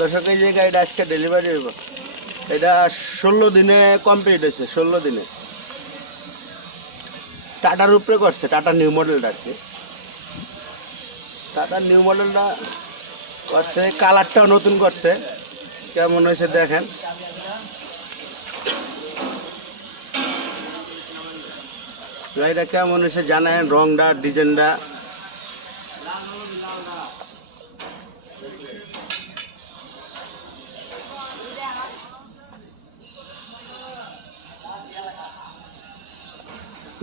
দর্শক এই যে গাড়িটা আজকে ডেলিভারি হইব, এটা 16 দিনে কমপ্লিট হয়েছে। 16 দিনে টাটার উপরে করছে, টাটা নিউ মডেলটা আর কি। টাটা নিউ মডেলটা করছে, কালারটাও নতুন করছে। কেমন হয়েছে দেখেন। গাড়িটা কেমন হয়েছে জানেন, রংটা ডিজাইনটা।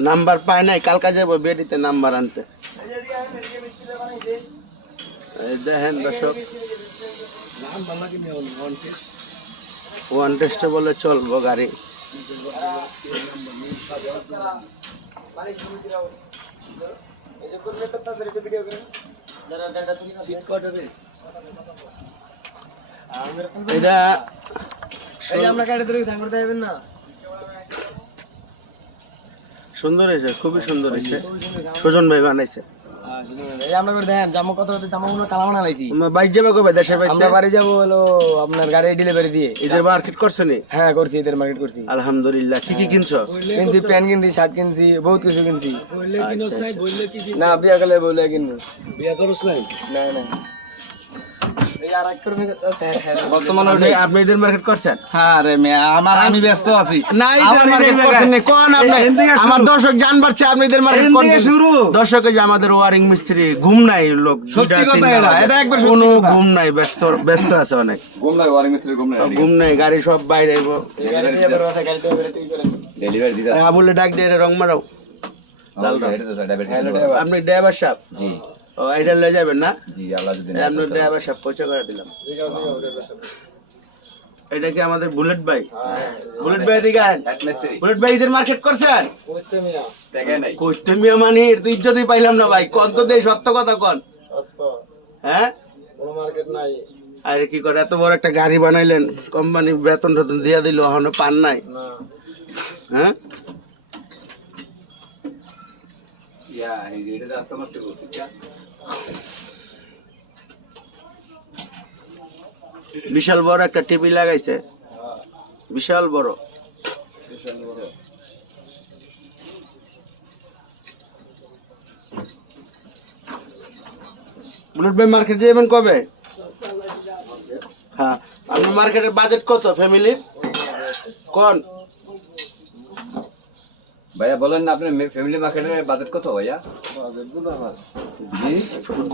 নাম্বার পায় নাই, কালকা যাবো বেডিতে নাম্বার আনতে। এই দেখেন দর্শক, ওয়ান টেস্টে বলে চলবো গাড়ি। এটা সুন্দর হয়েছে, খুবই সুন্দর হয়েছে। সুজন ভাই বানাইছে। বাইক যাবে কবে? দেশের বাইক বাড়ি যাবো হলো আপনার গাড়ি ডেলিভারি দিয়ে। ঈদের মার্কেট করছো নি? হ্যাঁ করছি, ঈদের মার্কেট করছি আলহামদুলিল্লাহ। কি কি কিনছো? কিনছি প্যান্ট কিনছি, শার্ট কিনছি, বহুত কিছু কিনছি। না বিয়া করলে বলে কিনবো। বিয়া করছ নাই? না না আপনি ঈদের মার্কেট করছেন? আমি ব্যস্ত আছি। আমার দর্শক জানবার চাই আপনি ঈদের মার্কেট করছেন। দর্শক যে আমাদের ওয়ারিং মিস্ত্রি ঘুম নাই, লোক কোনো ঘুম নাই, ব্যস্ত আছে অনেক। ঘুম নাই, গাড়ি সব বাইরে বলে ডাক দিয়ে রং মারাও। আপনি ড্রাইভার সাহেব? ও এটা লয়ে যাবেন না? আপনি ড্রাইভার সাহেব পৌঁছে করে দিলাম। এটা কি আমাদের বুলেট ভাই? বুলেট ভাই দিকে বুলেট ভাই ঈদের মার্কেট করছেন? কইতে মিয়া মানে এর তো ইজ্জতই পাইলাম না ভাই। কোন তো দেই সত্য কথা কোন। হ্যাঁ কোনো মার্কেট নাই। আরে কি করে এত বড় একটা গাড়ি বানাইলেন, কোম্পানি বেতন টতন দিয়া দিল, এখনো পান নাই? হ্যাঁ বিশাল বড় একটা টিভি লাগাইছে, বিশাল বড়। বুলেট ভাই মার্কেট যাবেন কবে? হ্যাঁ, আপনার মার্কেটের বাজেট কত ফ্যামিলির কোন ভাইয়া বলেন না, আপনার ফ্যামিলি মার্কেটের বাজেট কত ভাইয়া?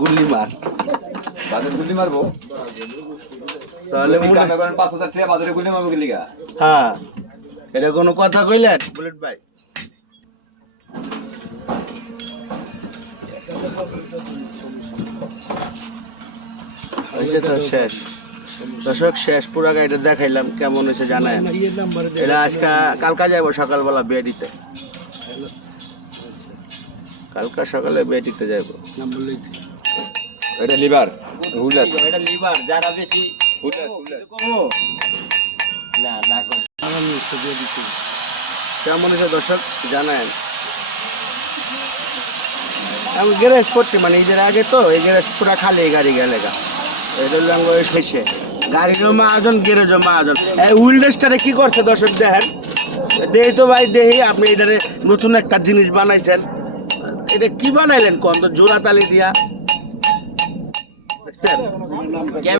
গুল্লি মার বাজেট গুলি মারবো তাহলে 5,000 টাকা বাজারে গুলি মারবো কি লিগা? হ্যাঁ, এটা কোনো কথা কইলেন বুলেট ভাই? শেষ দর্শক, শেষ পুরা গাড়িটা দেখাইলাম। কেমন হয়েছে জানায়। এটা আজকে কালকা যাবো সকালবেলা বেডিতে, কালকা সকালে বেডিতে যাবো। এটা লিভার হুলাস, এটা লিভার যারা বেশি কেমন হয়েছে দর্শক জানায়। আমি গ্যারেজ করছি মানে ঈদের আগে তো, এই গ্যারেজ পুরা খালি গাড়ি গেলে গা। এটা শেষে গাড়িরও মাহাজন, গ্যারেজও মাহাজন। এই উইলডেসটারে কি করছে দর্শক দেখেন। দেহি তো ভাই দেহি, আপনি এটারে নতুন একটা জিনিস বানাইছেন। এটা কি বানাইলেন কোন তো? জোড়া তালি দিয়া দেখছেন?